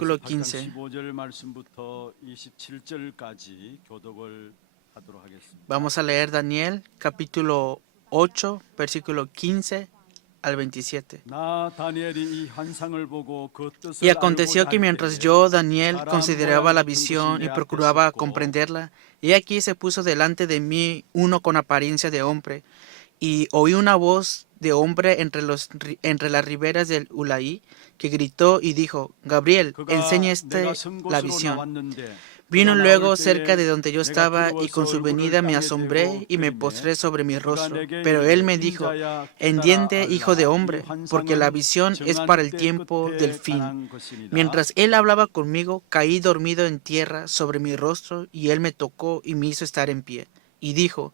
versículo 15. 15절 말씀부터 27절까지 교독을 하도록 하겠습니다. Vamos a leer Daniel capítulo 8, versículo 15 al 27. 나 다니엘이 이 환상을 보고 그 Y 뜻을 aconteció 알고자 que 할 mientras 때에 yo, Daniel, 사람 consideraba 모양 la 같은 것이 visión 내 y 앞에 procuraba 섰고 comprenderla, y aquí se puso delante de mí uno con apariencia de hombre, y oí una voz de hombre entre las riberas del Ulaí, que gritó y dijo: Gabriel, enseña 그가 내가 선 la 곳으로 visión. 나왔는데 Vino 그가 나올 luego cerca 때에 de donde yo 내가 estaba, y con 두려워서 su 얼굴을 venida me 땅에 asombré 대고 y me 때리매 postré sobre mi 그가 rostro. 내게 Pero él 이르되 me dijo: 인자야 깨달아 Entiende, hijo de 알라 이 hombre, porque la 환상은 visión es para 정한 el 때 tiempo del 끝에 fin. 관한 것이니라. Mientras él hablaba conmigo, caí dormido en tierra sobre mi rostro, y él me tocó y me hizo estar en pie. Y dijo: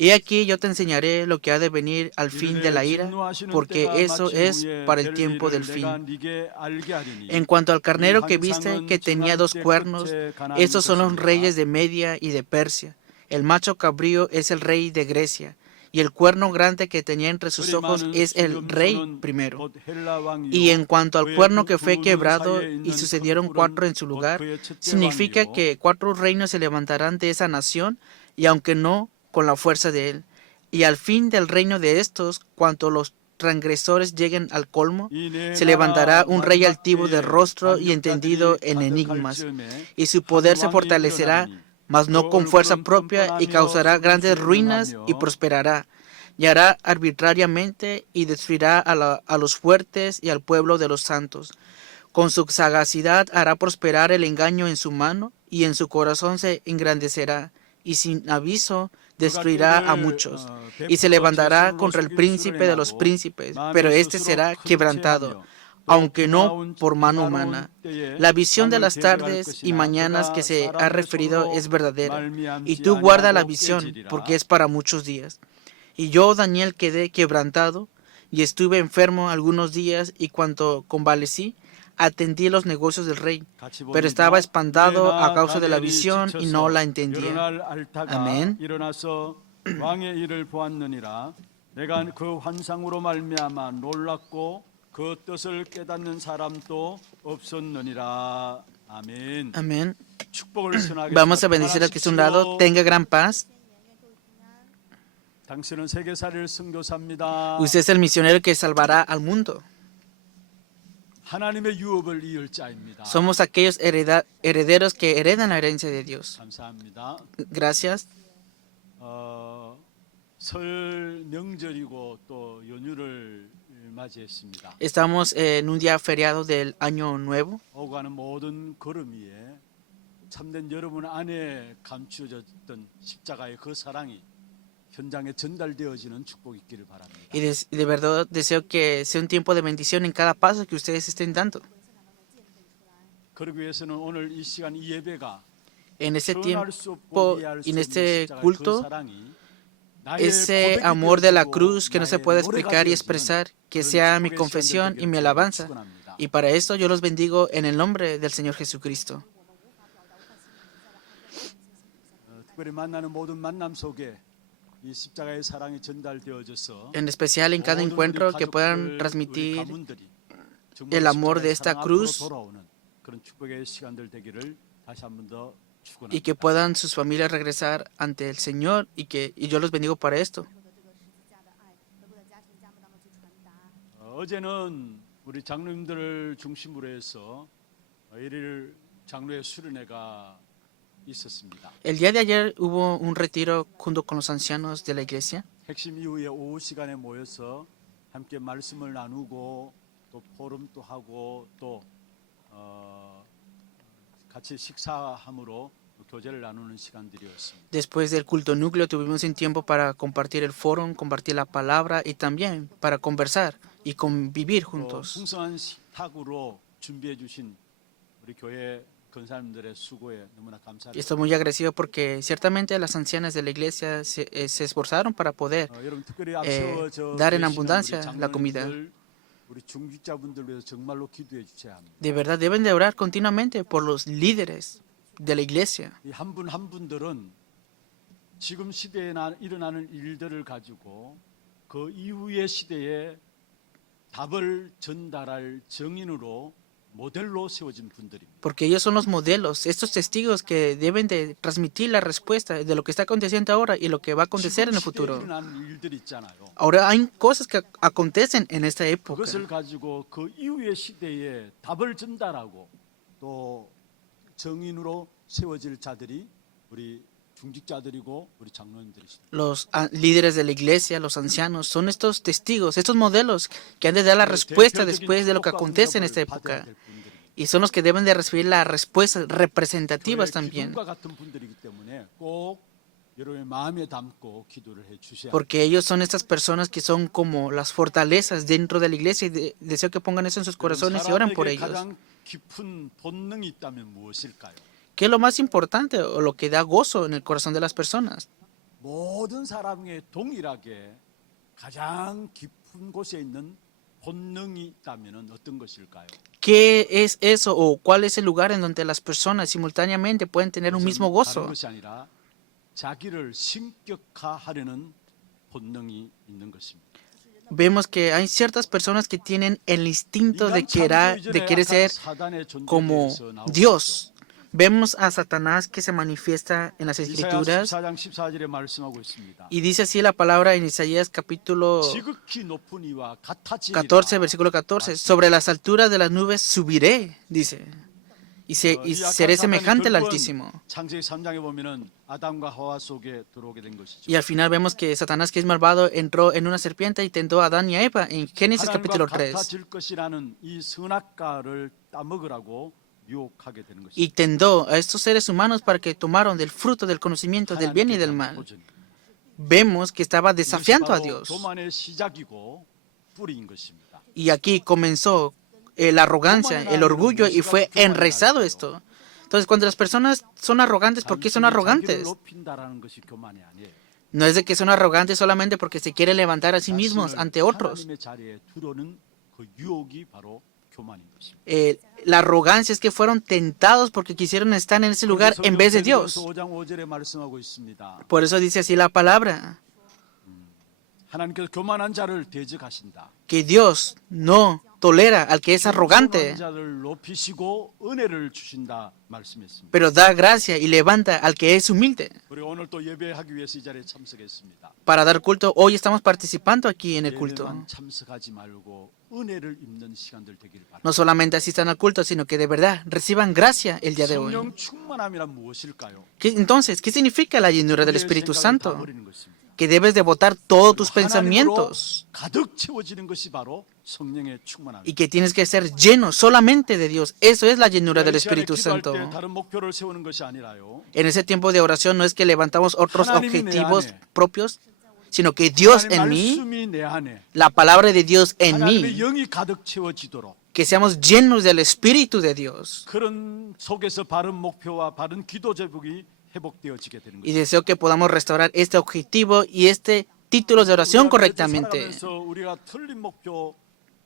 He aquí, yo te enseñaré lo que ha de venir al fin de 이르되 la ira, 진노하시는 때가 porque eso 마침 es 후에 para el 될 tiempo del 일을 내가 fin. 네게 알게 En 하리니 cuanto al 이 carnero que viste, que 환상은 tenía 정한 2 때 cuernos, 끝에 관한 estos son los 것이니라. reyes de Media y de Persia. El macho cabrío es el rey de Grecia, y el cuerno grande que tenía entre sus 그리 ojos 많은 es el rey 수염소는 primero. 곧 헬라 Y 왕이요 en cuanto al 그의 cuerno que fue 두 눈 quebrado 사이에 y 있는 큰 sucedieron 4 뿔은 en su 곧 lugar, 그의 첫째 significa 왕이요 que 4 reinos se levantarán de esa nación, y aunque no con la fuerza de él. Y al fin del reino de estos, cuanto los transgresores lleguen al colmo, 이 네 se levantará 나라 un rey 마지막 altivo de 때에 rostro y entendido 반역자들이 en 가득할 enigmas, 즈음에 y su 한 poder se 왕이 fortalecerá, 일어나니 mas 그 no con fuerza 얼굴은 propia, y 뻔뻔하며 causará grandes 서기수에 ruinas y 능하며 prosperará, y hará arbitrariamente y destruirá a los fuertes y al pueblo de los santos. Con su sagacidad hará prosperar el engaño en su mano, y en su corazón se engrandecerá, y sin aviso 그가 destruirá a 때를 muchos, y se 베풀어 levantará 제술로 contra el 속일 수를 príncipe de los 행하고 príncipes, pero 마음에 éste 스스로 será 큰 quebrantado, 체하며 또 aunque no 비가 por mano 비가로운 humana. 때에 La visión de 왕을 las 대적할 tardes y 것이나 mañanas que 그가 se ha 사람의 referido 손으로 es verdadera, y 말미암지 tú guarda la 아니하고 visión, porque 깨지리라. es para muchos días. Y yo, Daniel, quedé quebrantado, y estuve enfermo algunos días, y cuando convalecí, atendí los negocios del rey, 같이 pero estaba 봅니다. 이에 espantado a 나 causa de la 다니엘이 visión y no 지쳐서 la 여러 entendía. 날 앓다가 Amén. 일어나서 왕의 일을 보았느니라. 내가 그 환상으로 말미암아 놀랐고 그 뜻을 깨닫는 사람도 없었느니라. 아멘. Amén. 축복을 Vamos 선하겠습니다. a bendecir al que está a un lado. 평안하십시오. Tenga gran paz. 당신은 세계살이를 선교사입니다. Usted es el misionero que salvará al mundo. 하나님의 유업을 이을 자입니다. Somos aquellos herederos que heredan la herencia de Dios. 감사합니다. Gracias. 설 명절이고 또 연휴를 맞이했습니다. Estamos en un día feriado del Año Nuevo. 오가는 모든 걸음 위에 참된 여러분 안에 감추어졌던 십자가의 그 사랑이 현장에 전달되어지는 축복이 있기를 바랍니다. Y de verdad deseo que sea un tiempo de bendición en cada paso que ustedes estén dando. 그러기 위해서는 오늘 이 시간 이 예배가 En este 표현할 수 없고 tiempo 이해할 y 수 en 없는 este 십자가의 그 culto, 사랑이 나의 ese 고백이 amor de la 되어지고 cruz que no se 나의 puede 노래가 explicar y 되어지는 expresar, que 그런 sea mi 축복의 시간들 confesión y 되기를 mi 주님으로 alabanza. 축원합니다. Y para esto yo los bendigo en el nombre del Señor Jesucristo. 특별히 만나는 모든 만남 속에 이 십자가의 사랑이 전달되어져서 En especial en cada 모든 우리 encuentro que puedan 가족들, 우리 transmitir 가문들이 정말 el amor de 십자가의 esta 사랑 앞으로 cruz 돌아오는 그런 축복의 시간들 되기를 다시 한 번 더 y que 축원합니다. puedan sus familias regresar ante el Señor y yo los bendigo para esto. 어제는 우리 장로님들을 중심으로 해서 일일 장로의 수련회가 있었습니다. El día de ayer hubo un retiro junto con los ancianos de la iglesia. 핵심 이후에 오후 시간에 모여서 함께 말씀을 나누고 또 포럼도 하고 또 같이 식사함으로 교제를 나누는 시간들이었습니다. Después del culto núcleo tuvimos un tiempo para compartir el foro, compartir la palabra y también para conversar y convivir 또 juntos. 풍성한 식탁으로 준비해 주신 우리 교회 권사님들의 수고에 너무나 Y 감사합니다. estoy muy agradecido porque ciertamente las ancianas de la iglesia se esforzaron para poder 여러분 특별히 앞세워져 dar en 계시는 abundancia 우리 la comida. 장로님들, 우리 중직자분들 위해서 정말로 기도해 주셔야 합니다. De verdad deben de orar continuamente por los líderes de la iglesia. 이 한 분 한 분들은 지금 시대에 일어나는 일들을 가지고 그 이후의 시대에 답을 전달할 정인으로 모델로 세워진 분들입니다. porque ellos son los modelos, estos testigos que deben de transmitir la respuesta de lo que está aconteciendo ahora y lo que va a acontecer en el 시대에 futuro. 일어난 일들이 있잖아요. Ahora hay cosas que acontecen en esta época. 그것을 가지고 그 이후의 시대에 답을 전달하고 또 정인으로 세워질 자들이 우리 중직자들이고 우리 장로님들이십니다. Los líderes de la iglesia, los ancianos, son estos testigos, estos modelos que han de dar la respuesta después de lo que acontece en esta época. Y son los que deben de recibir las respuestas representativas también. 기둥과 같은 분들이기 때문에 꼭 여러분의 마음에 담고 기도를 해 주셔야 Porque ellos son estas personas que son como las fortalezas dentro de la iglesia y deseo que pongan eso en sus corazones y oran por 사람에게 ellos. 가장 깊은 본능이 있다면 무엇일까요? ¿Qué es lo más importante o lo que da gozo en el corazón de las personas? 모든 사람에게 동일하게 가장 깊은 곳에 있는 본능이 있다면 어떤 것일까요? ¿Qué es eso o cuál es el lugar en donde las personas simultáneamente pueden tener un mismo 다른 gozo? 것이 아니라 자기를 신격화하려는 본능이 있는 것입니다. Vemos que hay ciertas personas que tienen el instinto de querer ser como Dios. Vemos a Satanás que se manifiesta en las Escrituras 14장 14절에 말씀하고 있습니다. y dice así la palabra en Isaías capítulo 지극히 높은 이와 같아지리라. 14, versículo 14. Sobre las alturas de las nubes subiré, dice, y seré semejante al Altísimo. 창세기 3장에 보면은 아담과 하와 속에 들어오게 된 것이죠. Y al final vemos que Satanás, que es malvado, entró en una serpiente y tentó a Adán y a Eva en Génesis capítulo 하나님과 3. 같아질 것이라는 이 선악과를 따먹으라고 유혹하게 되는 것이죠. Y tentó a estos seres humanos para que tomaron del fruto del conocimiento del bien y del mal. Vemos que estaba desafiando a Dios. 교만의 시작이고 뿌리인 것입니다. Y aquí comenzó la arrogancia, el orgullo y fue enraizado esto. Entonces, cuando las personas son arrogantes, ¿por qué son arrogantes? 높인다라는 것이 교만이 아니에요. No es de que son arrogantes solamente porque se quieren levantar a sí mismos 자신을 ante otros. 하나님의 자리에 두려는 그 유혹이 바로 교만인 것입니다. La arrogancia es que fueron tentados porque quisieron estar en ese lugar en vez de Dios. 5장 5절에 말씀하고 있습니다. Por eso dice así la palabra, 하나님께서 교만한 자를 대적하신다. que Dios no tolera al que es arrogante, 교만한 자를 높이시고 은혜를 주신다 말씀했습니다. pero da gracia y levanta al que es humilde. 우리 오늘 또 예배하기 위해서 이 자리에 참석했습니다. Para dar culto, hoy estamos participando aquí en el culto. 예배만 참석하지 말고 은혜를 입는 시간들 되기를 바랍니다. No solamente asistan al culto, sino que de verdad reciban gracia el día de hoy. 성령 충만함이란 무엇일까요? Entonces, ¿qué significa la llenura del 우리의 Espíritu 생각을 Santo? 다 버리는 것입니다. Que debes de botar todos tus 하나님으로 pensamientos 가득 채워지는 것이 바로 성령의 충만함입니다. y que tienes que ser lleno solamente de Dios. Eso es la llenura del Espíritu Santo. 기도할 때 다른 목표를 세우는 것이 아니라요. En ese tiempo de oración no es que levantamos otros 하나님이 내 objetivos 안에, propios, sino que Dios 하나님의 en mí, 말씀이 내 안에, la palabra de Dios en 하나님의 mí, 영이 가득 채워지도록 que seamos llenos del Espíritu de Dios. 그런 속에서 바른 목표와 바른 기도 제목이 회복되어지게 되는 Y 것입니다. deseo que podamos restaurar este objetivo y este título de oración correctamente. 살아가면서 우리가 틀린 목표,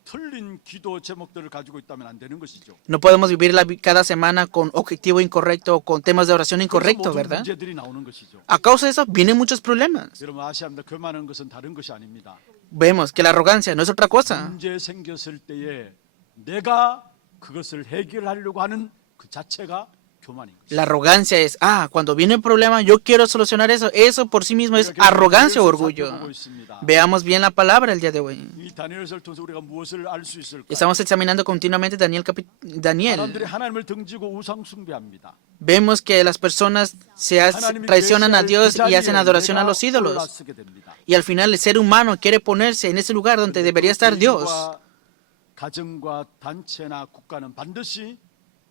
틀린 기도 제목들을 가지고 있다면 안 되는 것이죠. No podemos vivir cada semana con objetivo incorrecto o con temas de oración 그래서 incorrectos, 모든 ¿verdad? 문제들이 나오는 것이죠. A causa de eso vienen muchos problemas. 여러분 아셔야 합니다. 교만한 것은 다른 것이 아닙니다. Vemos que la arrogancia no es otra cosa. 문제 생겼을 때에 내가 그것을 해결하려고 하는 그 자체가 교만인 것입니다. La arrogancia es, cuando viene el problema, yo quiero solucionar eso. Eso por sí mismo es arrogancia o orgullo. Veamos bien la palabra el día de hoy. 이 다니엘서를 통해서 우리가 무엇을 알 수 있을까요? Estamos examinando continuamente Daniel. 사람들이 하나님을 등지고 우상 숭배합니다. Vemos que las personas traicionan a Dios y hacen adoración a los ídolos. 올라서게 됩니다. Y al final el ser humano quiere ponerse en ese lugar donde debería estar Dios. 가정과 단체나 국가는 반드시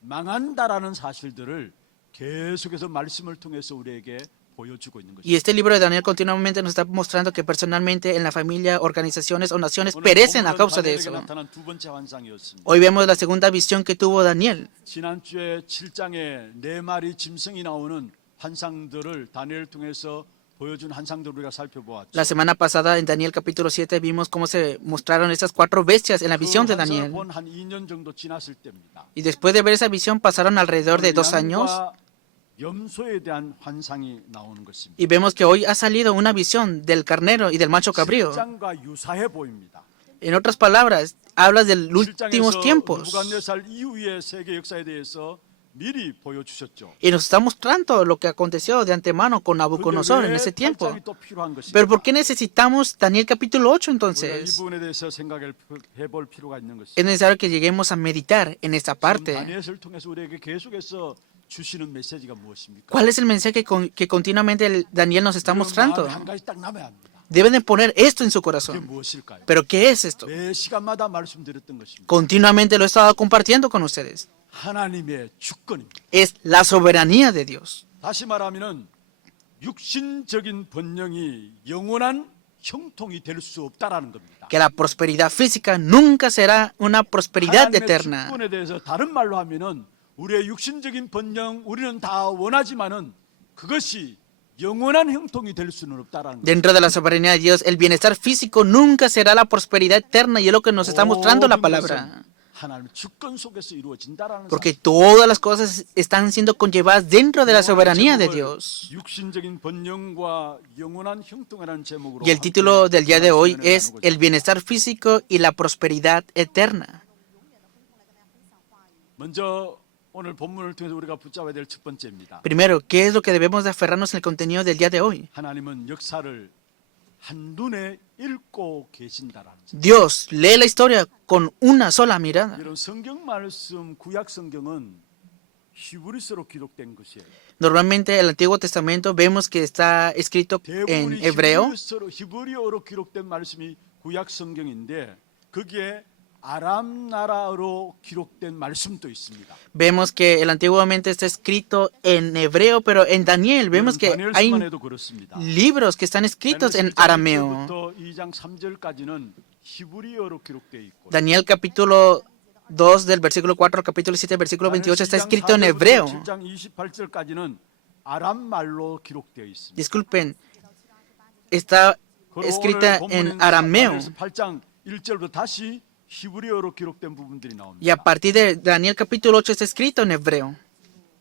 망한다라는 사실들을 계속해서 말씀을 통해서 우리에게 보여주고 있는 Y 것입니다. este libro de Daniel continuamente nos está mostrando que personalmente en la familia, organizaciones o naciones perecen a causa de eso. 나타난 두 번째 환상이었습니다. Hoy vemos la segunda visión que tuvo Daniel. 지난주에 7장에 네 마리 짐승이 나오는 환상들을 다니엘 통해서 보여준 환상들을 우리가 살펴보았죠. La semana pasada en Daniel capítulo 7 vimos cómo se mostraron esas 4 bestias en la visión de Daniel. 본한 2년 정도 지났을 때입니다. Y después de ver esa visión pasaron alrededor de 2 años 양과 염소에 대한 환상이 나오는 것입니다. y vemos que hoy ha salido una visión del carnero y del macho cabrío. 7장과 유사해 보입니다. En otras palabras, habla de los últimos 7장에서 tiempos. 느부갓네살 이후의 세계 역사에 대해서 미리 보여주셨죠. Y nos está mostrando lo que aconteció de antemano con 그런데 Nabucodonosor en 왜 ese tiempo. 8장이 또 필요한 Pero 것입니까? ¿por qué necesitamos Daniel capítulo 8 우리가 이 entonces? 부분에 대해서 생각해 볼 필요가 있는 Es 것입니다. necesario que lleguemos a meditar en esta 지금 parte. 다니엘을 통해서 우리에게 계속해서 주시는 메시지가 무엇입니까? ¿Cuál es el mensaje que continuamente Daniel nos está 여러분 mostrando? 마음에 한 가지 딱 남아야 합니다. Deben de poner esto en su 그게 corazón. 무엇일까요? ¿Pero qué es esto? 매 시간마다 말씀드렸던 것입니다. Continuamente lo he estado compartiendo con ustedes. 하나님의 주권입니다. Es la soberanía de Dios. 다시 말하면은 육신적인 번영이 영원한 형통이 될 수 없다라는 겁니다. Que la prosperidad física nunca será una prosperidad 하나님의 eterna. 주권에 대해서 다른 말로 하면은 우리의 육신적인 번영 우리는 다 원하지만은 그것이 영원한 형통이 될 수는 없다라는 겁니다. Dentro de la soberanía de Dios, el bienestar físico nunca será la prosperidad eterna y es lo que nos está mostrando la palabra. 하나님의 주권 속에서 이루어진다라는 Porque 사실. todas las cosas están siendo conllevadas dentro de la soberanía de 제목을 Dios. 육신적인 번영과 영원한 형통이라는 제목으로 Y el título del día de hoy 함께 es 나누고 El 있습니다. bienestar físico y la prosperidad eterna. 먼저 오늘 본문을 통해서 우리가 붙잡아야 될 첫 번째입니다. Primero, ¿qué es lo que debemos de aferrarnos en el contenido del día de hoy? 하나님은 역사를 한눈에 읽고 계신다라는 점. Dios lee la historia con una sola mirada. 여러분 성경 말씀 구약 성경은 히브리서로 기록된 것이에요. Normalmente el Antiguo Testamento vemos que está escrito en 대부분이 hebreo. 히브리어로 기록된 말씀이 구약 성경인데 거기에 아람 나라로 기록된 말씀도 있습니다. Vemos que el antiguamente está escrito en hebreo, pero en Daniel vemos que hay 다니엘서만 해도 그렇습니다. libros que están escritos en arameo. 2장 3절까지는 히브리어로 기록되어 있고 Daniel capítulo 2 del versículo 4 al capítulo 7 versículo 28 está escrito en hebreo. 7장 28절까지는 아람 말로 기록되어 있습니다. Disculpen, está escrita en arameo. 8장 1절부터 다시 히브리어로 기록된 부분들이 나옵니다. Y a partir de Daniel capítulo 8 está escrito en hebreo.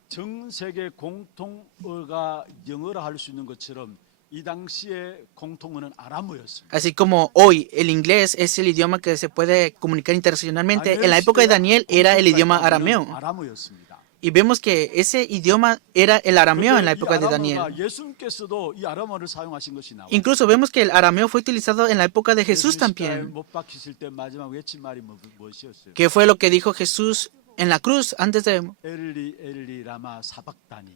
전 세계 공통어가 영어라 할 수 있는 것처럼 이 당시에 공통어는 아람어였습니다. Así como hoy el inglés es el idioma que se puede comunicar internacionalmente, en la época de Daniel era el idioma arameo. 아람어였습니다. Y vemos que ese idioma era el arameo en la época de Daniel. 예수님께서도 이 아람어를 사용하신 것이 나와요. Incluso vemos que el arameo fue utilizado en la época de Jesús también. 못 박히실 때 마지막 외친 말이 무엇이었어요? ¿Qué fue lo que dijo Jesús en la cruz antes de... 엘리 엘리 라마 사박다니.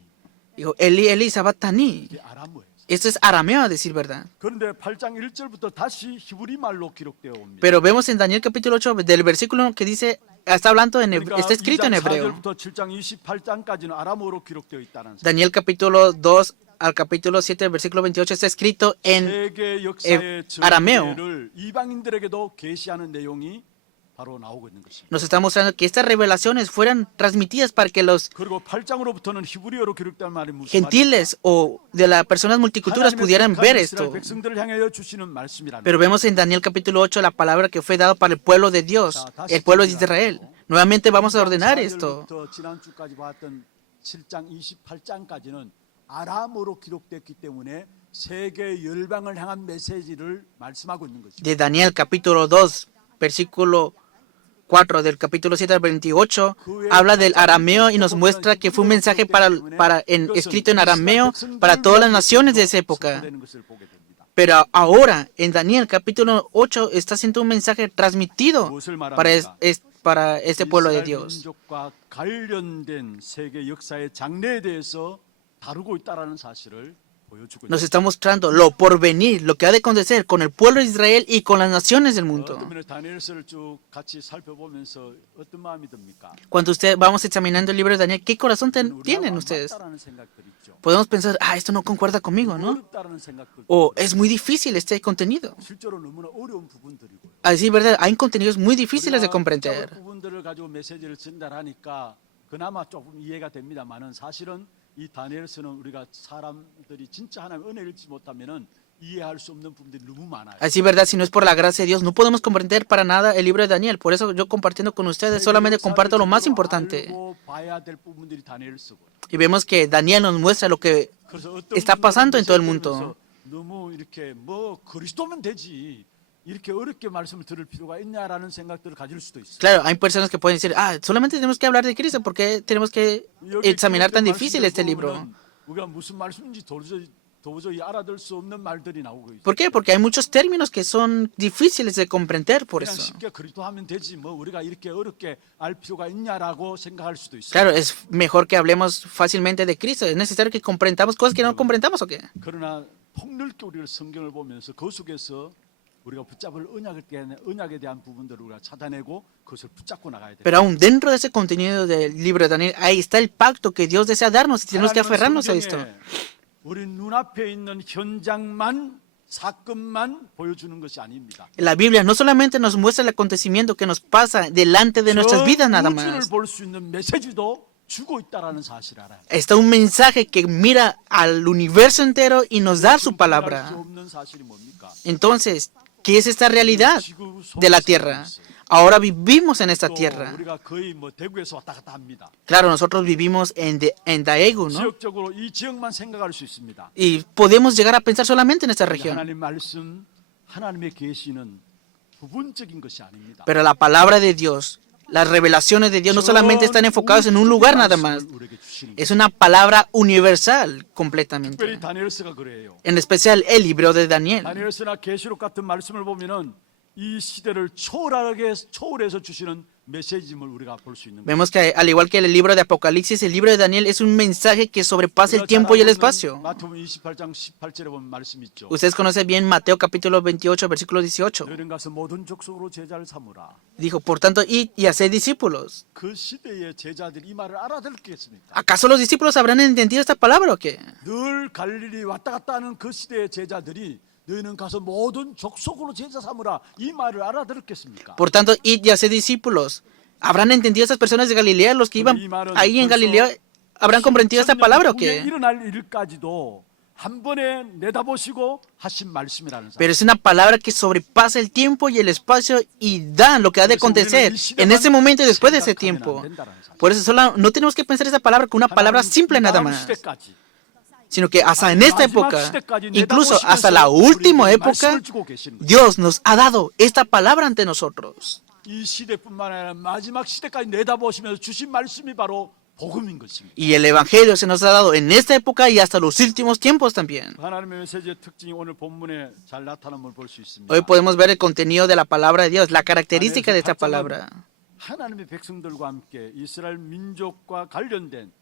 Dijo, Eli, Eli, sabachthani. 이게 아람어예요. Esto es arameo, a decir verdad. 그런데 8장 1절부터 다시 히브리 말로 기록되어 옵니다. Pero vemos en Daniel capítulo 8 del versículo que dice, está hablando en hebreo, está escrito en hebreo. 4절부터 7장 28장까지는 아람어로 기록되어 있다는 사실. Daniel capítulo 2 al capítulo 7 versículo 28 está escrito en 세계 역사의 아람eo. 전개를 이방인들에게도 계시하는 내용이 바로 나오고 있는 것입니다. nos está mostrando que estas revelaciones fueran transmitidas para que los 그리고 8장으로부터는 히브리어로 기록된 말이 무슨 gentiles o de las personas multiculturas pudieran ver esto. 백성들을 향하여 주시는 말씀이라는. Pero vemos en Daniel capítulo 8 la palabra que fue dada para el pueblo de Dios, el pueblo de Israel. Nuevamente vamos a ordenar esto. 지난주까지 봤던 7장 28장까지는 아람어로 기록됐기 때문에 세계 열방을 향한 메시지를 말씀하고 있는 것입니다. De Daniel capítulo 2, versículo 4 del capítulo 7 al 28 habla del arameo y nos muestra que fue un mensaje escrito en arameo para todas las naciones de esa época. Pero ahora en Daniel capítulo 8 está siendo un mensaje transmitido para este pueblo de Dios. 민족과 관련된 세계 역사의 장래에 대해서 다루고 있다라는 사실을 보여주고 Nos 있습니다. está mostrando lo porvenir, lo que ha de acontecer con el pueblo de Israel y con las naciones del mundo. 어떤 분이 다니엘서를 쭉 같이 살펴보면서 어떤 마음이 듭니까? Cuando usted vamos examinando el libro de Daniel, ¿qué corazón 우리하고 tienen 안 ustedes? 맞다라는 생각들 있죠. Podemos pensar, esto no concuerda conmigo, ¿no? 어렵다라는 생각들. O es muy difícil este contenido. 실제로 너무나 어려운 부분들이고요. A decir verdad, hay contenidos muy difíciles de 우리가 comprender. 붙잡을 부분들을 가지고 메시지를 전달하니까 그나마 조금 이해가 됩니다만은 사실은 이 다니엘서는 우리가 사람들이 진짜 하나님의 은혜를 읽지 못하면은 이해할 수 없는 부분들이 너무 많아요. Así verdad, si no es por la gracia de Dios, no podemos comprender para nada el libro de Daniel. Por eso yo compartiendo con ustedes solamente comparto lo más importante. 알고 봐야 될 부분들이 다니엘서고. Y vemos que Daniel nos muestra lo que 그래서 어떤 está 분들은 pasando en todo el 메시지를 mundo. 보면서 너무 이렇게 뭐 그리스도면 되지. 이렇게 어렵게 말씀을 들을 필요가 있냐라는 생각들을 가질 수도 있어요. Claro, hay personas que pueden decir, ah, solamente tenemos que hablar de Cristo, ¿por qué tenemos que 여기 examinar tan 기록된 difícil 말씀들을 este libro? 보면 우리가 무슨 말씀인지 도저히 알아들 수 없는 말들이 나오고 있어요. ¿Por qué? Porque hay muchos términos que son difíciles de comprender por 그냥 eso. 쉽게 그리스도하면 되지 뭐 우리가 이렇게 어렵게 알 필요가 있냐라고 생각할 수도 있어요. Claro, es mejor que hablemos fácilmente de Cristo. ¿Es necesario que comprendamos cosas que no comprendamos o qué? 그러나 폭넓게 우리가 성경을 보면서 그 속에서 우리가 붙잡을 언약에 대한 부분들을 우리가 찾아내고 그것을 붙잡고 나가야 돼요. Pero aún dentro de ese contenido del libro de Daniel, ahí está el pacto que Dios desea darnos y tenemos que aferrarnos a esto. 우리 눈앞에 있는 현장만 사건만 보여주는 것이 아닙니다. La Biblia no solamente nos muestra el acontecimiento que nos pasa delante de nuestras vidas nada 우주를 más. 볼 수 있는 메시지도 주고 있다라는 사실을 알아요. Está un mensaje que mira al universo entero y nos da su 수 palabra. 없는 사실이 뭡니까? Entonces, ¿qué es esta realidad de la tierra? Ahora vivimos en esta 또 tierra. 우리가 거의 뭐 대구에서 왔다 갔다 합니다. Claro, nosotros vivimos en Daegu, ¿no? 지역적으로 이 지역만 생각할 수 있습니다. Y podemos llegar a pensar solamente en esta 그런데 región. 하나님 말씀, 하나님의 계시는 부분적인 것이 아닙니다. Pero la palabra de Dios, las revelaciones de Dios no solamente están enfocadas en un lugar nada más. 우리에게 주시는 Es una palabra universal 특별히 completamente. 다니엘서가 그래요. En especial el libro de Daniel. 다니엘서나 계시록 같은 말씀을 보면은 이 시대를 초월해서 주시는 메시지임을 우리가 볼 수 있는 거예요. Vemos que al igual que el libro de Apocalipsis, el libro de Daniel es un mensaje que sobrepasa el tiempo y el espacio. 마태복음 28장 18절에 보면 말씀 있죠. Ustedes conocen bien Mateo capítulo 28, versículo 18. 너희는 가서 모든 족속으로 제자를 삼으라. Dijo, por tanto, id y haced discípulos. 그 시대의 제자들이 이 말을 알아들었겠습니까? ¿Acaso los discípulos habrán entendido esta palabra o qué? 늘 갈릴리 왔다 갔다 하는 그 시대의 제자들이 너희는 가서 모든 족속으로 제자 삼으라 이 말을 알아들었겠습니까? Por tanto, id y haced discípulos. ¿Habrán entendido esas personas de Galilea, los que iban ahí en Galilea, habrán comprendido esta palabra o 후에 qué? 일어날 일까지도 한 번에 내다보시고 하신 말씀이라는 사실. Pero es una palabra que sobrepasa el tiempo y el espacio y da lo que ha de acontecer en ese momento y después de ese tiempo. Por eso solo, no tenemos que pensar esa palabra como una palabra simple nada más, sino que hasta en esta época, incluso hasta la última época, Dios nos ha dado esta palabra ante nosotros. 이 시대뿐만 아니라 마지막 시대까지 내다보시면서 주신 말씀이 바로 복음인 것입니다. Y el Evangelio se nos ha dado en esta época y hasta los últimos tiempos también. 하나님의 메시지의 특징이 오늘 본문에 잘 나타남을 볼 수 있습니다. Hoy podemos ver el contenido de la palabra de Dios, la característica de esta palabra. 하나님의 백성들과 함께 이스라엘 민족과 관련된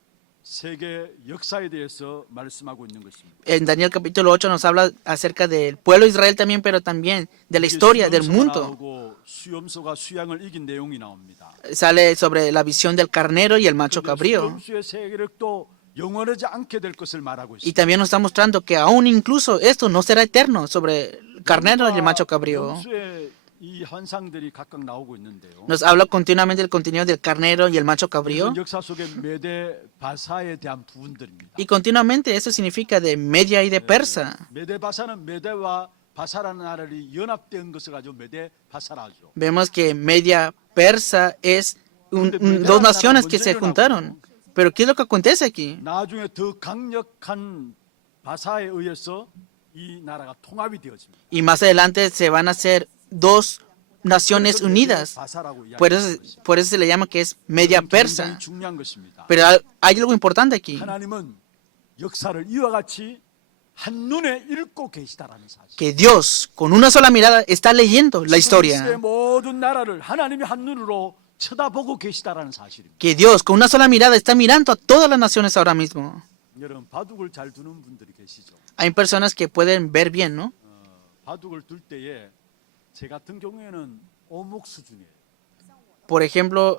세계 역사에 대해서 말씀하고 있는 것입니다. En Daniel capítulo 8 nos habla acerca del pueblo de Israel también, pero también de la historia del mundo. 나오고 수염소가 수양을 이긴 내용이 나옵니다. Sale sobre la visión del carnero y el macho cabrío. 수염소의 세계력도 영원하지 않게 될 것을 말하고 Y 있습니다. también nos está mostrando que aún incluso esto no será eterno sobre el carnero y el macho cabrío. 염소의 이 환상들이 각각 나오고 있는데요. Nos habla continuamente del contenido del carnero y el macho cabrío. 이건 역사 속의 메대 바사에 대한 부분들입니다. Y continuamente eso significa de Media y de Persa. 메대 바사는 메대와 바사라는 나라를 연합된 것을 가지고 메대 바사라죠. Vemos que Media Persa es dos naciones que se juntaron. Pero ¿qué es lo que acontece aquí? 나중에 더 강력한 바사에 의해서 이 나라가 통합이 되어집니다. Y más adelante se van a hacer dos naciones unidas. 바사라고 Por eso se le llama que es Media 굉장히 Persa. 중요한 것입니다. Pero hay algo importante aquí. 하나님은 역사를 이와 같이 한눈에 읽고 계시다라는 사실. Que Dios, con una sola mirada, está leyendo la 시대의 historia. 모든 나라를 하나님이 한눈으로 쳐다보고 계시다라는 사실입니다. Que Dios, con una sola mirada, está mirando a todas las naciones ahora mismo. 여러분 바둑을 잘 두는 분들이 계시죠. Hay personas que pueden ver bien, ¿no? 바둑을 둘 때에 제 같은 경우에는 오목 수준이에요. Por ejemplo,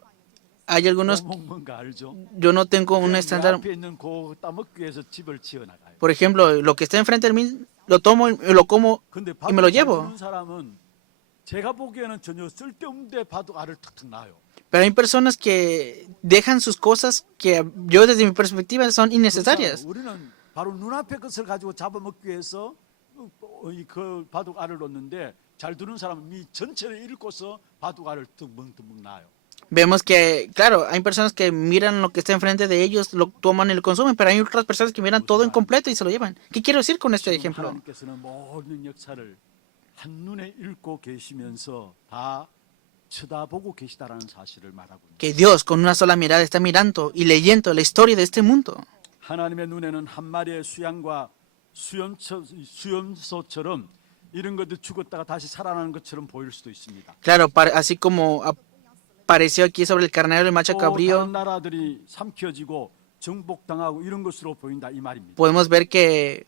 hay algunos, 오목 뭔가 알죠? yo no tengo un 그냥 내 estándar. 앞에 있는 그 따먹기 위해서 집을 지어 나가요. Por ejemplo, lo que está enfrente de mí, lo tomo y lo como 근데 y me lo 바둑 잘 llevo. 두는 사람은 제가 보기에는 전혀 쓸데없는데 바둑 알을 탁탁 놔요. Pero hay personas que dejan sus cosas que yo desde mi perspectiva son innecesarias. 우리는 바로 눈앞의 것을 가지고 잡아먹기 위해서 그 바둑 알을 놓는데 잘 두는 사람은 이 전체를 읽고서 바둑 알을 듬벙듬벙 놔요. Vemos que, claro, hay personas que miran lo que está enfrente de ellos, lo toman y lo consumen, pero hay otras personas que miran todo en completo y se lo llevan. ¿Qué quiero decir con este ejemplo? 하나님께서는 모든 역사를 한눈에 읽고 계시면서 다 쳐다보고 계시다라는 사실을 말하고 있습니다. que Dios con una sola mirada está mirando y leyendo la historia de este mundo. 하나님의 눈에는 한 마리의 수양과 수염소처럼 이런 것들 죽었다가 다시 살아나는 것처럼 보일 수도 있습니다. Claro, así como apareció aquí sobre el carnero y el macho 또 cabrío, 다른 나라들이 삼켜지고 정복당하고 이런 것으로 보인다 이 말입니다. podemos ver que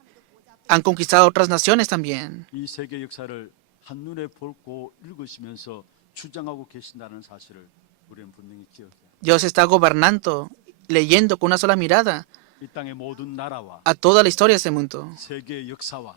han conquistado otras naciones también. 이 세계 역사를 한눈에 보고 읽으시면서 주장하고 계신다는 사실을 우리는 분명히 기억해야 합니다. Dios está gobernando, leyendo con una sola mirada 이 땅의 모든 나라와 a toda la historia de este mundo. 세계의 역사와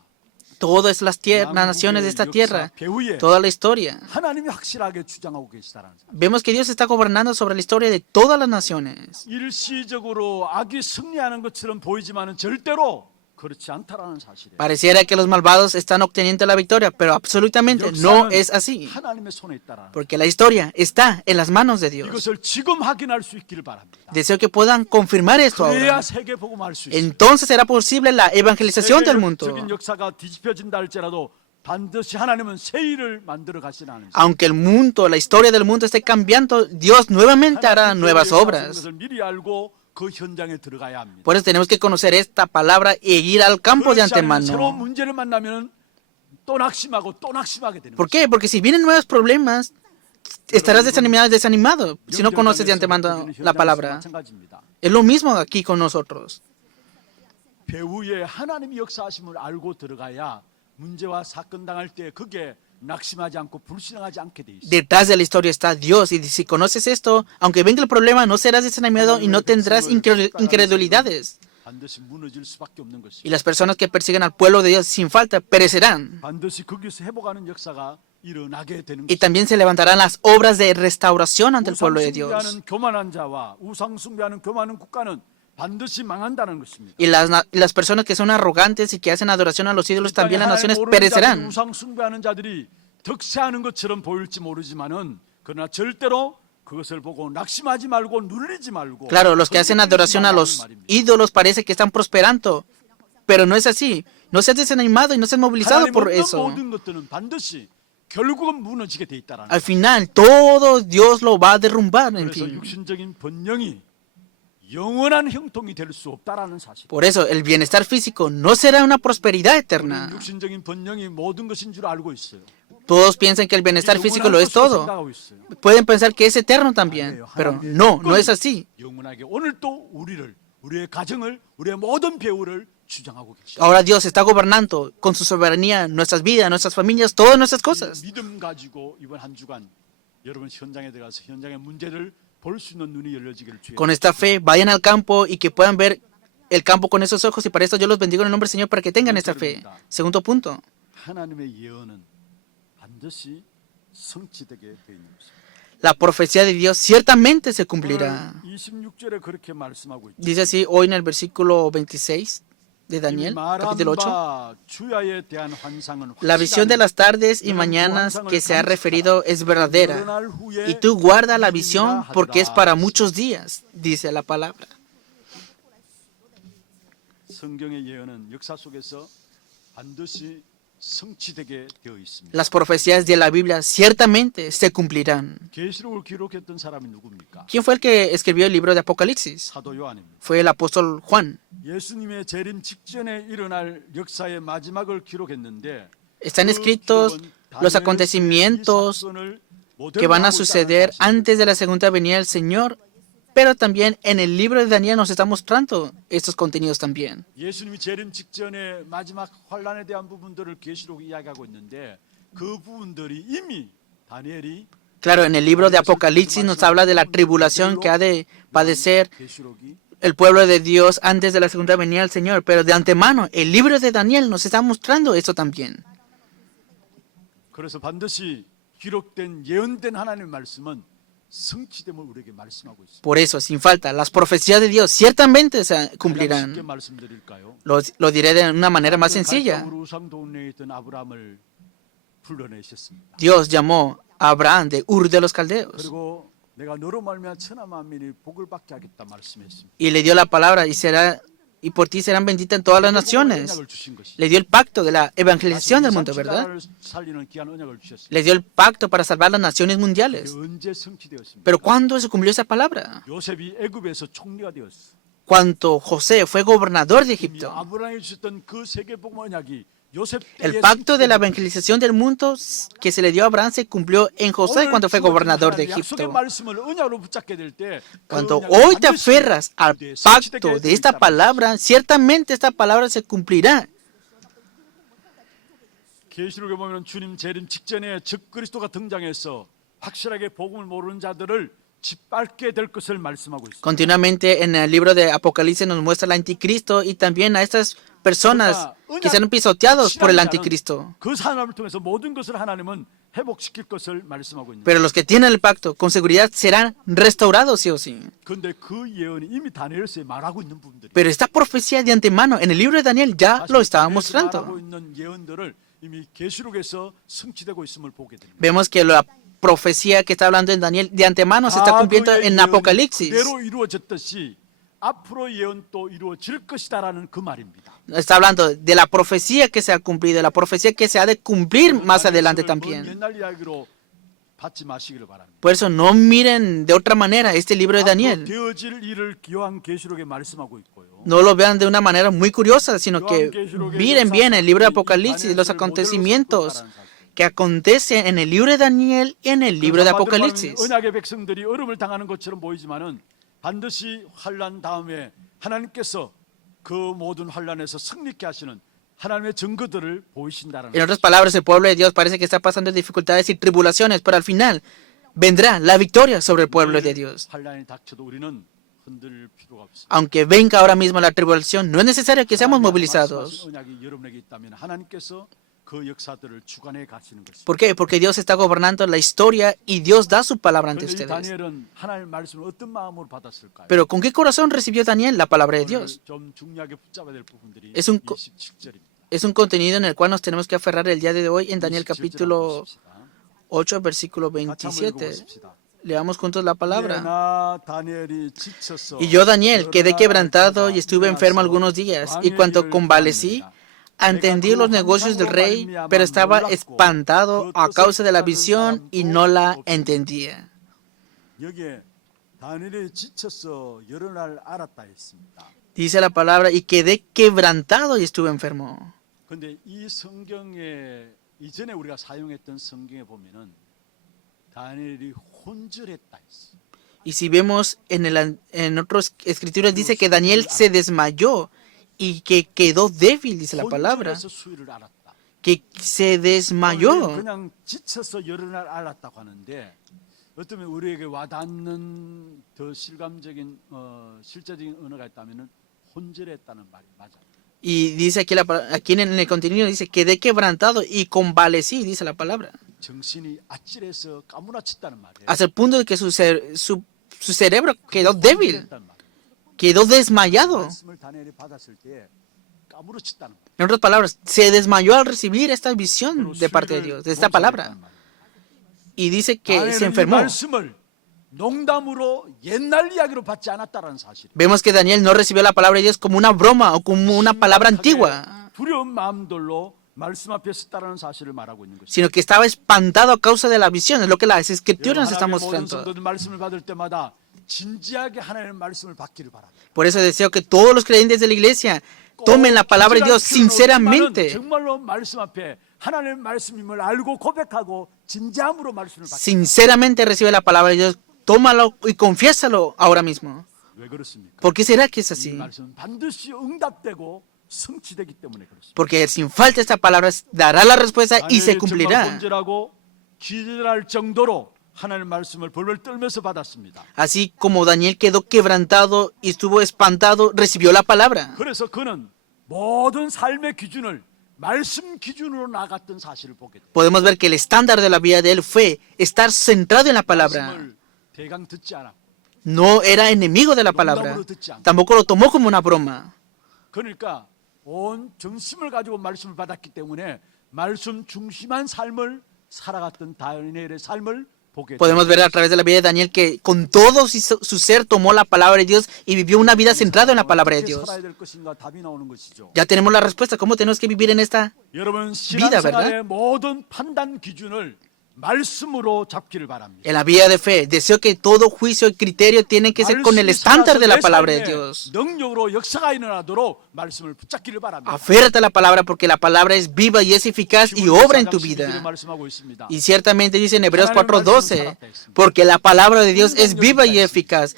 Todas las naciones de esta tierra, 배후에 toda la historia. 하나님이 확실하게 주장하고 계시다는 사실. Vemos que Dios está gobernando sobre la historia de todas las naciones. 일시적으로 악이 승리하는 것처럼 보이지만은 절대로 그렇지 않다라는 사실이에요. Pareciera que los malvados están obteniendo la victoria, pero absolutamente no es así. 하나님의 손에 있다라는. Porque la historia está en las manos de Dios. 이것을 지금 확인할 수 있기를 바랍니다. Deseo que puedan confirmar esto 그래야 ahora. 세계 복음할 수 있어요. Entonces será posible la evangelización del mundo. 세계적인 역사가 뒤집혀진다 할지라도 반드시 하나님은 새 일을 만들어 가시는 Aunque el mundo, la historia del mundo esté cambiando, Dios nuevamente hará nuevas obras. 것을 미리 알고 그 현장에 들어가야 합니다. Por eso tenemos que conocer esta palabra e ir al campo de 그렇지 않으면 새로운 antemano. 문제를 만나면 또 낙심하고 또 낙심하게 되는 ¿Por qué? Porque si vienen nuevos problemas, estarás desanimado si no conoces de antemano la palabra. 마찬가지입니다. Es lo mismo aquí con nosotros. 배후에 하나님이 역사하심을 알고 들어가야 문제와 사건 당할 때 그게 낙심하지 않고 불신하지 않게 돼 있어요. Detrás de la historia está Dios y si conoces esto, aunque venga el problema, no serás desanimado y no tendrás incredulidades. 반드시 무너질 수밖에 없는 Y 것입니다. las personas que persiguen al pueblo de Dios sin falta perecerán. 반드시 거기서 회복하는 역사가 일어나게 되는 Y 것입니다. también se levantarán las obras de restauración ante el pueblo de Dios. 우상숭배하는 교만한 자와 우상숭배하는 교만한 국가는 반드시 망한다는 것입니다. Y las personas que son arrogantes y que hacen adoración a los ídolos, también las naciones 하나님 모르는 자들이 perecerán. 우상숭배하는 자들이 득세하는 것처럼 보일지 모르지만은 그러나 절대로 그것을 보고 낙심하지 말고 눌리지 말고. Claro, los que hacen adoración a los ídolos parece que están prosperando, pero no es así. No seas desanimado y no seas movilizado 하나님 por 없는 eso. 모든 것들은 반드시 결국은 무너지게 돼 있다라는. Al final, todo Dios lo va a derrumbar, en 그래서 fin. 육신적인 번영이 영원한 형통이 될 수 없다라는 사실. Por eso, el bienestar físico no será una prosperidad 우리는 eterna. 육신적인 번영이 모든 것인 줄 알고 있어요. Todos piensan que el bienestar físico lo es todo. 생각하고 있어요. Pueden pensar que es eterno también, pero no, no es así. 영원하게 오늘 또 우리의 가정을, 우리의 모든 배우를 주장하고 계십니다. Ahora Dios está gobernando con su soberanía nuestras vidas, nuestras familias, todas nuestras cosas. 믿음 가지고 이번 한 주간 여러분 현장에 들어가서 현장의 문제를 볼 수 있는 눈이 열려지기를 주의. Con esta fe, vayan al campo y que puedan ver el campo con esos ojos. Y para esto yo los bendigo en el nombre del Señor para que tengan esta fe. Segundo punto. 하나님의 예언은 반드시 성취되게 되어 있는 것입니다. La profecía de Dios ciertamente se cumplirá. 26절에 그렇게 말씀하고 있죠. Dice así hoy en el versículo 26 de Daniel, capítulo 8. 주야에 대한 환상은 La visión de las tardes y mañanas que se ha referido es verdadera. Y tú guarda la visión porque es para muchos días, dice la palabra. 성경의 예언은 역사 속에서 반드시 성취되게 되어 있습니다. Las profecías de la Biblia ciertamente se cumplirán. 계시록을 기록했던 사람이 누굽니까? ¿Quién fue el que escribió el libro de Apocalipsis? 사도 요한입니다. Fue el apóstol Juan. 예수님의 재림 직전에 일어날 역사의 마지막을 기록했는데 Están escritos los acontecimientos que van a suceder antes de la segunda venida del Señor, pero también en el libro de Daniel nos está mostrando estos contenidos también. 예수님이 재림 직전에 마지막 환란에 대한 부분들을 계시록이 이야기하고 있는데 그 부분들이 이미 다니엘이 Claro, en el libro de Apocalipsis nos habla de la tribulación que ha de padecer 계시록이 el pueblo de Dios antes de la segunda venida del Señor, pero de antemano el libro de Daniel nos está mostrando eso también. 그래서 반드시 기록된 예언된 하나님의 말씀은 성취됨을 우리에게 말씀하고 있습니다. Por eso, sin falta, las profecías de Dios ciertamente se 가장 쉽게 cumplirán. 말씀드릴까요? Lo diré de una manera más sencilla. 우상 동네에 있던 아브라함을 불러내셨습니다. Dios llamó a Abraham de Ur de los Caldeos 그리고 내가 너로 말미암아 천하 만민이 복을 받게 하겠다 말씀했습니다. y le dio la palabra y será y por ti serán benditas todas las naciones. 언약을 주신 것이. Le dio el pacto de la evangelización del mundo, ¿verdad? 나라를 살리는 귀한 언약을 주셨습니다. Le dio el pacto para salvar las naciones 그게 mundiales. 언제 성취되었습니까? Pero ¿cuándo se cumplió esa palabra? 요셉이 애굽에서 총리가 되었어. Cuando José fue gobernador de 이미 Egipto. 아브라함이 주셨던 그 세계복음 언약이 요셉 El 때에 pacto de la 성취된 evangelización del mundo que se le dio a Abraham se cumplió en José 오늘 cuando fue 주어진 gobernador de 하나님의 약속의 Egipto. 말씀을 언약으로 붙잡게 될 때 그 Cuando 언약이 hoy te 반드시 aferras al 그대에 pacto 성취되게 de esta 될 palabra, ciertamente esta palabra se cumplirá. 계시록에 보면 주님 재림 직전에 적그리스도가 등장해서 확실하게 복음을 모르는 자들을 짓밟게 될 것을 말씀하고 있습니다. Continuamente en el libro de Apocalipsis nos muestra el anticristo y también a estas personas que serán pisoteados por el anticristo. 그 사람을 통해서 모든 것을 하나님은 회복시킬 것을 말씀하고 있는. Pero los que tienen el pacto con seguridad serán restaurados sí o sí. 그런데 그 예언이 이미 다니엘서에 말하고 있는 부분들이. Pero esta profecía de antemano en el libro de Daniel ya lo estaba 말하고 mostrando. 있는 예언들을 이미 계시록에서 성취되고 있음을 보게 됩니다. Vemos que la profecía que está hablando en Daniel de antemano se está cumpliendo en Apocalipsis. 그대로 이루어졌듯이 앞으로 예언 또 이루어질 것이다라는 그 말입니다. Está hablando de la profecía que se ha cumplido, de la profecía que se ha de cumplir más adelante también. 옛날 이야기로 받지 마시기를 바랍니다. Por eso no miren de otra manera este libro de 앞으로 Daniel. 되어질 일을 기요한 계시록에 말씀하고 있고요. No lo vean de una manera muy curiosa, sino que miren bien el libro de Apocalipsis, los acontecimientos que acontecen en el libro de Daniel y en el libro de Apocalipsis. 언약의 백성들이 어려움을 당하는 것처럼 보이지만은 반드시 환난 다음에 하나님께서 그 모든 환난에서 승리케 하시는 하나님의 증거들을 보이신다는 En otras palabras, el pueblo de Dios parece que está pasando dificultades y tribulaciones, pero al final vendrá la victoria sobre el pueblo de Dios. 환난이 닥쳐도 우리는 흔들 필요가 없습니다. Aunque venga ahora mismo la tribulación, no es necesario que seamos movilizados. 언약이 여러분에게 있다면 하나님께서 그 역사들을 주관해 가시는 것입니다. ¿Por qué? Porque Dios está gobernando la historia y Dios da su palabra ante 그런데 이 ustedes. 다니엘은 하나님의 말씀을 어떤 마음으로 받았을까요? Pero ¿con qué corazón recibió Daniel la palabra de Dios? 오늘 좀 중요하게 붙잡아야 될 부분들이 Es un 27절입니다. Es un contenido en el cual nos tenemos que aferrar el día de hoy en Daniel capítulo 8, versículo 27. Leamos juntos la palabra. Y yo, Daniel, quedé quebrantado y estuve enfermo algunos días, y cuando convalecí, entendí los negocios del rey, pero estaba espantado a causa de la visión y no la entendía. 여기에 다니엘이 지쳐서 여러 날 알았다 했습니다. Dice la palabra, y quedé quebrantado y estuve enfermo. 근데 이 성경에 이전에 우리가 사용했던 성경에 보면은 다니엘이 혼절했다 했어. Y si vemos en otras escrituras dice que Daniel se desmayó y que quedó débil, dice la palabra, 혼절해서 수위를 알았다. que se desmayó. 그냥 지쳐서 여러 날 알았다고 하는데 어쩌면 우리에게 와닿는 더 실감적인 실제적인 언어가 있다면은 혼절했다는 말이 맞아요. Y dice aquí en el contenido dice quedé quebrantado y convalecí, dice la palabra, 정신이 아찔해서 까무라쳤다는 말이에요. hasta el punto de que su cerebro quedó débil, quedó desmayado. 말씀을 다니엘이 받았을 때 까무러쳤다는 말이에요. En otras palabras, se desmayó al recibir esta visión de parte de Dios, de esta palabra. Y dice que se 다니엘은 이 enfermó. 말씀을 농담으로 옛날 이야기로 받지 않았다라는 사실. Vemos que Daniel no recibió la palabra de Dios como una broma o como una palabra antigua, 두려운 마음들로 말씀 앞에 섰다라는 사실을 말하고 있는 것입니다. sino que estaba espantado a causa de la visión. Es lo que las escrituras nos están 하나님의 모든 mostrando. 성도들 말씀을 받을 때마다 진지하게 하나님의 말씀을 받기를 바랍니다. Por eso deseo que todos los creyentes de la iglesia tomen la palabra de Dios sinceramente, 정말로 말씀 앞에 하나님의 말씀임을 알고 고백하고 진지함으로 말씀을 받기. sinceramente recibe la palabra de Dios, tómalo y confiésalo ahora mismo. 왜 그렇습니까? ¿Por qué será que es 이 así? 말씀은 반드시 응답되고 성취되기 때문에 그렇습니다. Porque sin falta esta palabra dará la respuesta y se 다니엘이 정말 cumplirá. 혼절하고 기절할 정도로 하나님의 말씀을 벌벌 떨면서 받았습니다. Así como Daniel quedó quebrantado y estuvo espantado, recibió la palabra. 그래서 그는 모든 삶의 기준을 말씀 기준으로 나갔던 사실을 보게 됩니다. Podemos ver que el estándar de la vida de él fue estar centrado en la palabra. 말씀을 대강 듣지 않았고 No era enemigo de la palabra. Tampoco lo tomó como una broma. 그러니까 온 정심을 가지고 말씀을 받았기 때문에 말씀 중심한 삶을 살아갔던 다니엘의 삶을 보게 Podemos ver a través de la vida de Daniel que con todo su ser tomó la palabra de Dios y vivió una vida centrada en la palabra de 어떻게 Dios. 살아야 될 것인가 답이 나오는 것이죠. Ya tenemos la respuesta. ¿Cómo tenemos que vivir en esta? 여러분 vida, 신앙생활의 모든 판단 기준을 말씀으로 잡기를 바랍니다. En la vida de fe, deseo que todo juicio y criterio tienen que ser con el estándar de la palabra de Dios. 능력으로 역사가 일어나도록 말씀을 붙잡기를 바랍니다. Aférrate a la palabra porque la palabra es viva y es eficaz y obra en tu vida. 말씀하고 있습니다. Y ciertamente dice en Hebreos 4:12, porque la palabra de Dios es viva y eficaz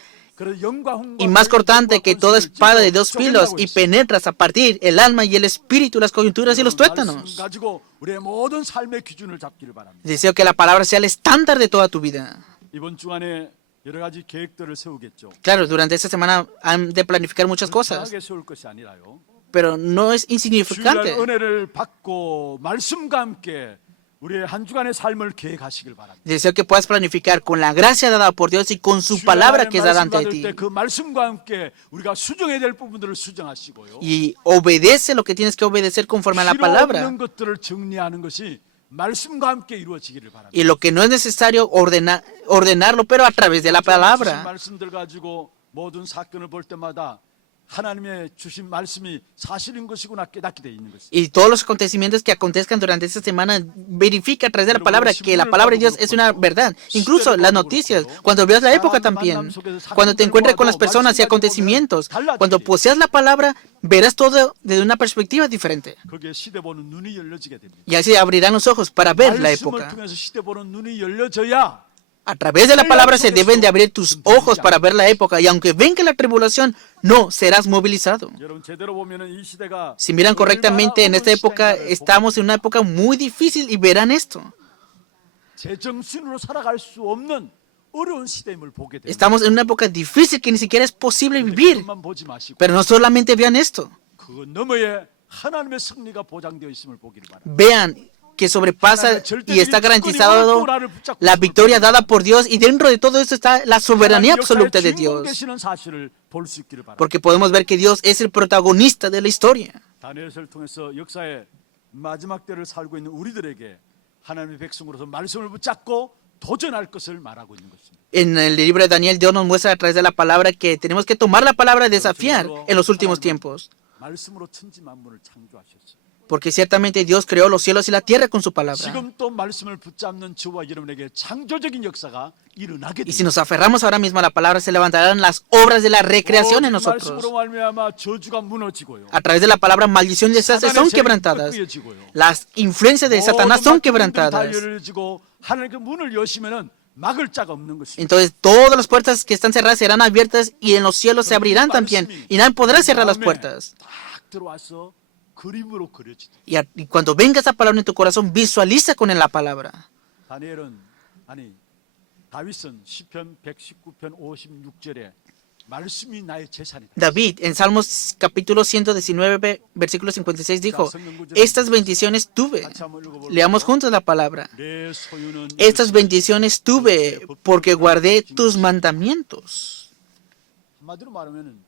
y más cortante que toda espada de dos filos y penetras a partir el alma y el espíritu, las coyunturas y los tuétanos. 가지고 우리의 모든 삶의 기준을 잡기를 바랍니다. Deseo que la palabra sea el estándar de toda tu vida. 이번 주간에 여러 가지 계획들을 세우겠죠. Claro, durante esta semana han de planificar muchas cosas, 하게 세울 것이 아니라요. pero no es 주일날 insignificante. 은혜를 받고 말씀과 함께 우리의 한 주간의 삶을 계획하시길 바랍니다. Deseo que puedas planificar con la gracia dada por Dios y con su palabra que es dada ante ti. 그 말씀과 함께 우리가 수정해야 될 부분들을 수정하시고요. Y obedece lo que tienes que obedecer conforme a la 필요 palabra. 없는 것들을 정리하는 것이 말씀과 함께 이루어지기를 바랍니다. Y lo que no es necesario ordenarlo, pero a través de la palabra. 말씀들 가지고 모든 사건을 볼 때마다 하나님의 주신 말씀이 사실인 것이구나 깨닫게 돼 있는 것입니다. Y todos los acontecimientos que acontezcan durante esta semana, verifica a través de la palabra que la palabra de Dios es una verdad. Incluso las noticias, cuando veas la época también, cuando te encuentres con las personas y acontecimientos, cuando poseas la palabra, verás todo desde una perspectiva diferente. 거기에 시대 보는 눈이 열려지게 됩니다. Y así abrirán los ojos para ver la 말씀을 época. 통해서 시대 보는 눈이 열려져야 A través de la palabra se deben de abrir tus ojos para ver la época, y aunque venga la tribulación, no serás movilizado. 여러분 제대로 보면은 이 시대가 Si miran correctamente, en esta época estamos en una época muy difícil y verán esto. 제정신으로 살아갈 수 없는 어려운 시대임을 보게 됩니다. Estamos en una época difícil que ni siquiera es posible vivir. 그것만 보지 마시고 Pero no solamente vean esto, 그 너머에 하나님의 승리가 보장되어 있음을 보기를 바랍니다. vean que sobrepasa y está garantizado la victoria dada por Dios, y dentro de todo esto está la soberanía absoluta de Dios. 계시는 사실을 볼 수 있기를 바랍니다. Porque podemos ver que Dios es el protagonista de la historia. 다니엘서를 통해서 역사의 마지막 때를 살고 있는 우리들에게 하나님의 백성으로서 말씀을 붙잡고 도전할 것을 말하고 있는 것입니다. En el libro de Daniel, Dios nos muestra a través de la palabra que tenemos que tomar la palabra y desafiar en los últimos tiempos. 말씀으로 천지 만물을 창조하셨어요. Porque ciertamente Dios creó los cielos y la tierra con su palabra. 지금 또 말씀을 붙잡는 저와 여러분에게 창조적인 역사가 일어나게 Y si 됩니다. nos aferramos ahora mismo a la palabra, se levantarán las obras de la recreación en nosotros. 말씀으로 말미암아 저주가 무너지고요. A través de la palabra, maldición y desastres son quebrantadas. Las influencias de Satanás son quebrantadas. 하나님께 문을 여시면은 막을 자가 없는 것입니다. Entonces todas las puertas que están cerradas serán abiertas, y en los cielos se abrirán también, y nadie podrá cerrar las puertas. 딱 들어와서 그림으로 그려지다. Y cuando venga esa palabra en tu corazón, visualiza con la palabra. 다니엘은 아니 다윗은 시편 119편 56절에 말씀이 나의 재산이다. David, en Salmos capítulo 119, versículo 56, dijo: estas bendiciones tuve. 같이 한번 읽어볼까요? Leamos juntos la palabra. 내 소유는 Estas bendiciones tuve porque guardé tus mandamientos. 한마디로 말하면은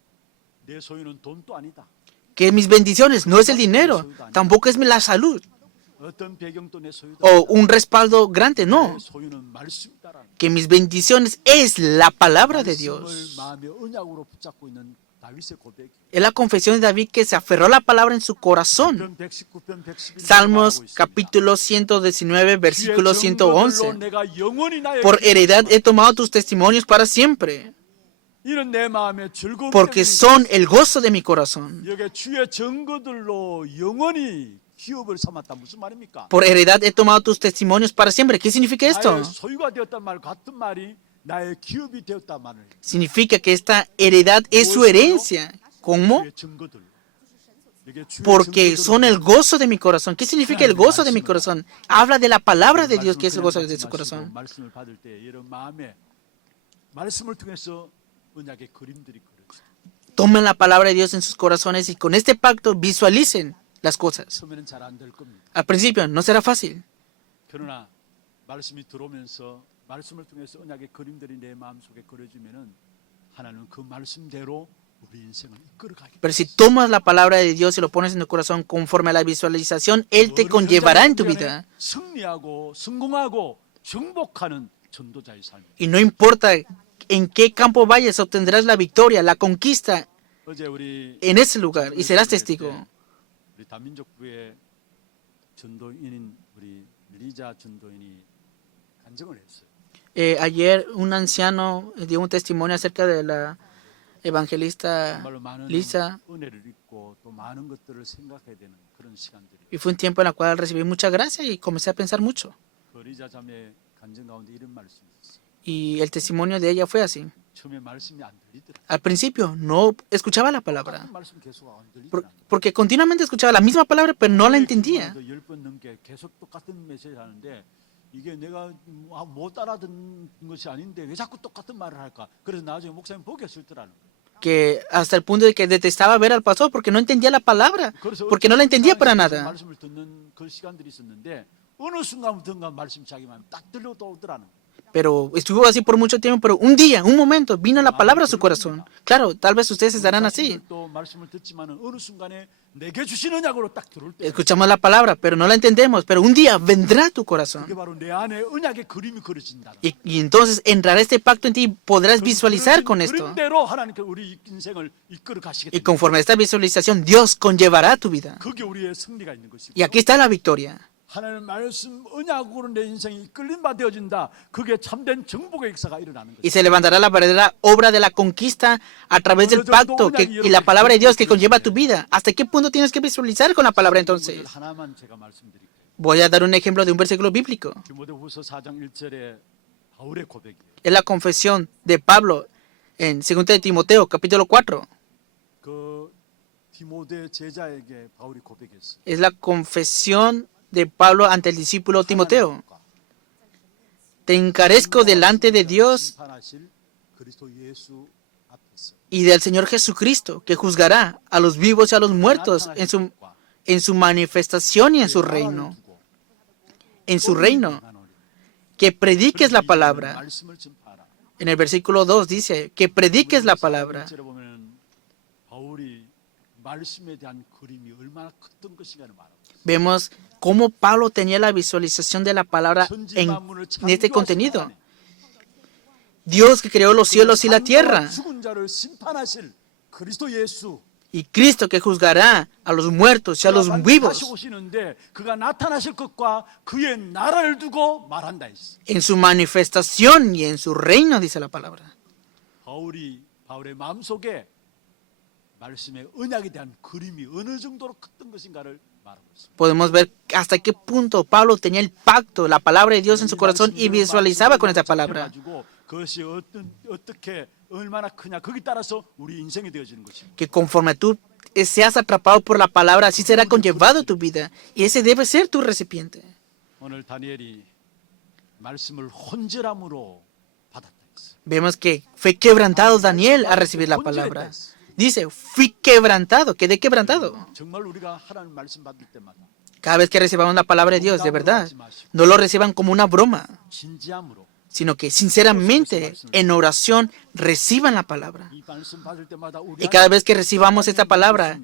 내 소유는 돈도 아니다. Que mis bendiciones no es el dinero, tampoco es la salud 어떤 배경도 내 소유다. o un respaldo grande, no. 내 소유는 말씀이다라는 Que mis bendiciones es la palabra de 말씀을 Dios. 마음의 언약으로 붙잡고 있는 다윗의 고백. Es la confesión de David, que se aferró a la palabra en su corazón. 119편 111절 Salmos capítulo 119, versículo 111. 내가 영원히 나의 Por heredad he tomado tus testimonios para siempre, 이는 내 마음의 즐거움 porque 때문이다. son el gozo de mi corazón. 여기 주의 증거들로 영원히 기업을 삼았다 무슨 말입니까? Por heredad he tomado tus testimonios para siempre. ¿Qué significa esto? 나의 소유가 되었단 말 같은 말이 나의 기업이 되었단 말을. Significa que esta heredad es su herencia. ¿Cómo? 주의 증거들. 이게 주의 Porque 증거들로 son el gozo de mi corazón. ¿Qué significa el gozo de mi corazón? Habla de la palabra de Dios, que es el gozo de su corazón. 말씀을 받을 때 이런 마음에 말씀을 통해서 언약의 그림들이 그려져. Tomen la palabra de Dios en sus corazones y con este pacto visualicen las cosas. 처음에는 잘 안 될 겁니다. Al principio no será fácil, 그러나 말씀이 들어오면서 말씀을 통해서 언약의 그림들이 내 마음속에 그려지면은 하나님은 그 말씀대로 우리 인생을 이끌어가게. pero si tomas la palabra de Dios y lo pones en tu corazón conforme a la visualización, Él te conllevará en tu vida. 승리하고 성공하고 정복하는 전도자의 삶. Y no importa en qué campo vayas, obtendrás la victoria, la conquista 어제 우리 en ese lugar y serás testigo. 우리 다민족부의 전도인인 우리 리자 전도인이 간증을 했어요. Ayer un anciano dio un testimonio acerca de la evangelista 정말로 많은 Lisa 은혜를 입고 또 많은 것들을 생각해야 되는 그런 시간들이. y fue un tiempo en el cual recibí mucha gracia y comencé a pensar mucho. 그 리자 자매 간증 가운데 이런 말씀이 있어요. Y el testimonio de ella fue así. 처음에 말씀이 안 들리더라. Al principio no escuchaba la palabra, 똑같은 말씀 계속 안 들리더라. porque continuamente escuchaba la misma palabra, pero no la entendía. 10번 넘게 계속 똑같은 메시지 하는데 이게 내가 못 알아듣는 것이 아닌데 왜 자꾸 똑같은 말을 할까? 그래서 나중에 목사님 보기 싫더라는 거예요. Que hasta el punto de que detestaba ver al pastor porque no entendía la palabra, 그래서 porque no la entendía para 계속 nada. 말씀을 듣는 그 시간들이 있었는데 어느 순간부터인가 말씀 자기 마음에 딱 들려도 오더라는 거예요. Pero estuvo así por mucho tiempo, pero un día, un momento, vino la palabra a su corazón. Claro, tal vez ustedes estarán así. 또 말씀을 듣지만은 어느 순간에 내게 주시는 약으로 딱 들어올 때 Escuchamos la palabra, pero no la entendemos. Pero un día vendrá a tu corazón. 그게 바로 내 안에 언약의 그림이 그려진다. Y entonces entrará este pacto en ti y podrás visualizar con esto. 그림대로 하나님께 우리 인생을 이끌어 가시겠다. Y conforme a esta visualización, Dios conllevará tu vida. 그게 우리의 승리가 있는 것이고. Y aquí está la victoria. 하나님의 말씀 언약으로 내 인생이 이끌림 바 되어진다. 그게 참된 정복의 역사가 일어나는 Y 거죠. se levantará la verdadera obra de la conquista a través del pacto y la palabra de Dios que conlleva tu vida. ¿Hasta qué punto tienes que visualizar con la palabra entonces? 하나만 제가 말씀드릴게요. Voy a dar un ejemplo de un versículo bíblico. 디모데후서 4장 1절에 바울의 고백이에요. Es la confesión de Pablo en 2 de Timoteo, capítulo 4. 그 디모데 제자에게 바울이 고백했어요. Es la confesión de Pablo ante el discípulo Timoteo. Te encarezco delante de Dios 심판하실 그리스도 예수 앞에서 y del Señor Jesucristo, que juzgará a los vivos y a los muertos en su manifestación y en su reino. En su reino. Que prediques la palabra. 말씀을 전파하라. En el versículo 2 dice, que prediques la palabra. 보면 바울이 말씀에 대한 그림이 얼마나 컸던 것인가를 말합니다. Vemos cómo Pablo tenía la visualización de la palabra en este contenido. Dios que creó los cielos y la tierra. 죽은 자를 심판하실 그리스도 예수. Y Cristo que juzgará a los muertos y a los 다시 vivos. 오시는데 그가 나타나실 것과 그의 나라를 두고 말한다 했어. En su manifestación y en su reino, dice la palabra. 바울의 마음속에 말씀의 언약에 대한 그림이 어느 정도로 컸던 것인가를 말하고 있습니다. Podemos ver hasta qué punto Pablo tenía el pacto, la palabra de Dios en su corazón y visualizaba con esa palabra. 그것이 어떻게 얼마나 크냐 거기 따라서 우리 인생이 되어지는 것입니다. Que conforme tú seas atrapado por la palabra, así será conllevado tu vida. Y ese debe ser tu recipiente. 오늘 다니엘이 말씀을 혼절함으로 받았다 했어요. Vemos que fue quebrantado Daniel a recibir la palabra. Dice, fui quebrantado, quedé quebrantado. 정말 우리가 하나님 말씀 받을 때마다 Cada vez que recibamos la palabra de Dios, de verdad, no lo reciban como una broma, 진지함으로 sino que sinceramente en oración reciban la palabra. 이 말씀 받을 때마다 Y cada vez que recibamos esta palabra,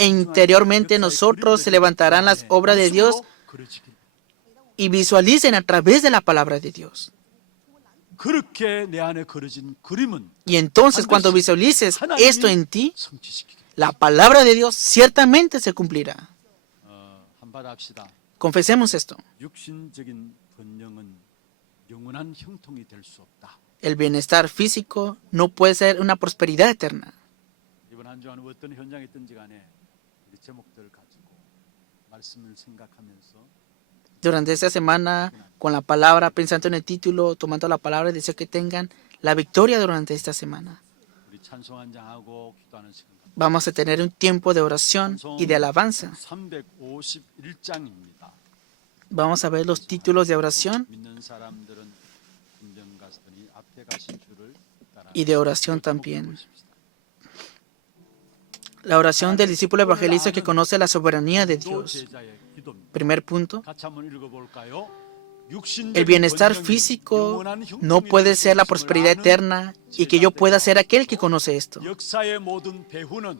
interiormente nosotros se levantarán las obras de Dios y visualicen a través de la palabra de Dios. 그렇게 내 안에 그려진 그림은 Y entonces cuando visualices esto en ti, 성취시키게. la palabra de Dios ciertamente se cumplirá. 한번 합시다. Confesemos esto. 육신적인 번영은 영원한 형통이 될 수 없다. El bienestar físico no puede ser una prosperidad eterna. 이번 한 주간 어떤 현장에 있든지 간에 우리 제목들을 가지고 말씀을 생각하면서 Durante esta semana, con la palabra, pensando en el título, tomando la palabra, deseo que tengan la victoria durante esta semana. 우리 찬송 한장하고 기도하는 시간. Vamos a tener un tiempo de oración y de alabanza. 351장입니다. Vamos a ver los títulos de oración 믿는 사람들은 군정 갔으니 앞에 가신 주를 따라 y de oración también. La oración del discípulo evangelista que conoce la soberanía de Dios. 제자의 기도입니다. Primer punto. 같이 한번 읽어볼까요? El bienestar físico no puede ser la prosperidad eterna y que yo pueda ser aquel que conoce esto. 역사의 모든 배후는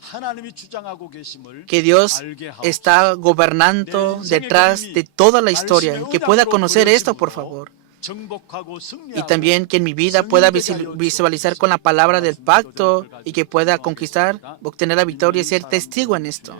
하나님이 주장하고 계심을 Que Dios 알게 하옵소서. está gobernando detrás de toda la historia. Que pueda conocer esto, por favor. 정복하고 Y 승리하고 también que en mi vida pueda visualizar con la palabra del pacto y que pueda conquistar, obtener la victoria y ser testigo en esto.